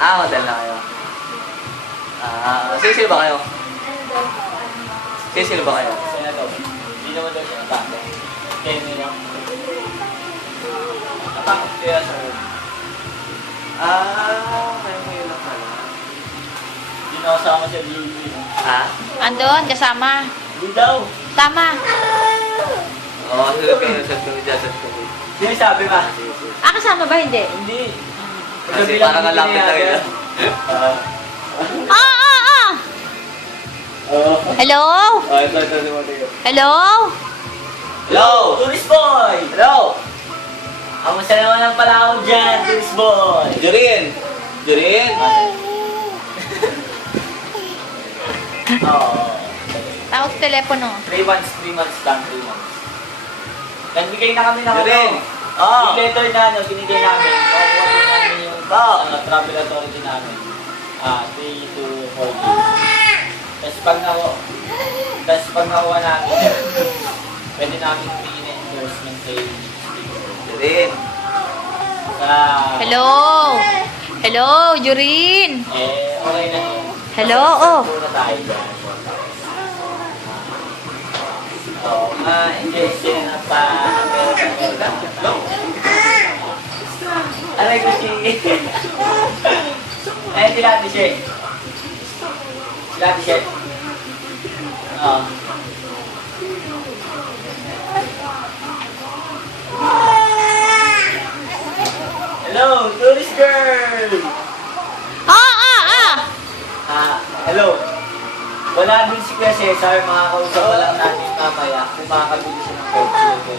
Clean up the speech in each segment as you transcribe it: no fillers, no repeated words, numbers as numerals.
Ah, hotel na kayo. Sino ba kayo? Sino ba kayo? Senator. Hindi naman daw siya natakot. Kaya nila. Natakot kaya sa Kayo lang pala. Hindi nakasama siya dito. Ha? Andun, kasama. Hindi daw. Tama. Oo, sagot kami dyan. Sino sabi ba? Kasama ba? Hindi. Hindi. Kasi parang nalapit na kayo. Hello? Ito. Hello? Hello! Tourist boy! Hello! Kamusta naman ang panahon dyan, tourist boy? Jurin! Oo. Tawag sa telepono. 3 months lang, 3 months. Nagbigay na kami ng Jurin! Yung letter na binigay namin. Kukuha din namin yung travel authority namin. 3 to 4 days. Tapos pag nakuha namin, pwede namin humingi na endorsement kay Jurin! Hello? Hello, Jurin? Okay na yun. Hello? Muna tayo dyan. Enjoy na pa America. Hello? Aray ko si... Sila Ate She. Sila Ate She. Hello, tourist girl! Hello. Wala din si Kuya Cesar, makakausap pa lang natin mamaya kung makakabili siya ng kotse.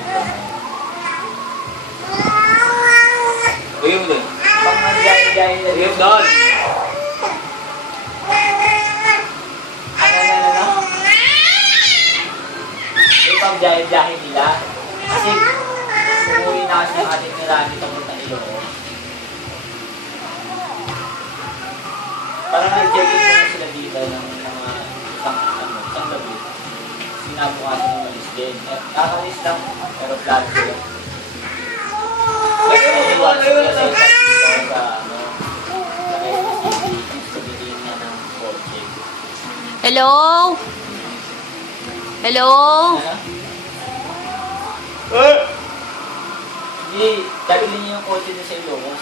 Uy mo dun. Pang manjay-jay na Uy mo dun. Ano? Yung pang jay-jay nila. Kasi umuwi na kasi yung ating nilani tungkol na Ilocos. Parang nag-check-in ko na sila dito ng mga isang gabi. Sinabukasan ng malis din. Kakalis lang, pero plan sila. Hello? Hello? Hindi, dagli niyo yung kotse na sa Ilocos.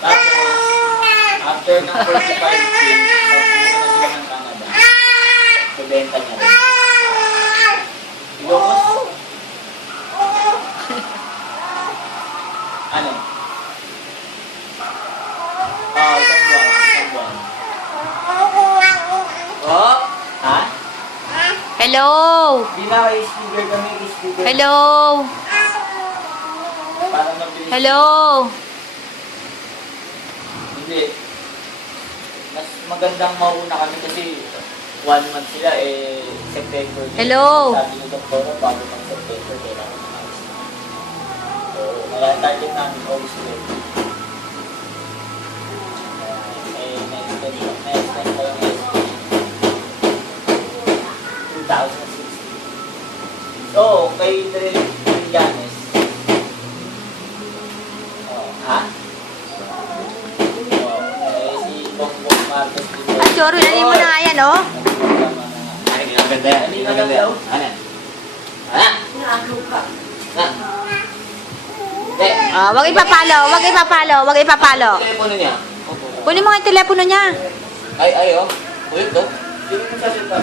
Tapos, after ng 45 days, pagpunta na sila ng Canada, ibenta niya rin. Ilocos? Ano? Isang buwan. Oh! Ha? Hello? Hindi na kayo speaker kami, speaker. Hello? Para mabilis. Hello? Hindi. Mas magandang mauna kami kasi 1 month sila September. Hello? Sabi ni Dr. bago ng September kailangan na alis na. So, kaya target namin August 20. Next time ko yung 2016. So, kay Trillanes. Ha? Si Bongbong Marcos dito. Choro, dali mo na nga yan, oh. Ay, ang ganda yan. Ang ganda yan. Ano yan? Wag ipapalo. Telepono niya. Kunin mo nga yung telepono niya. Ay, oh. Uy, ito. Sino mo sa sita?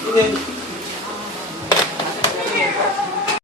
Hindi.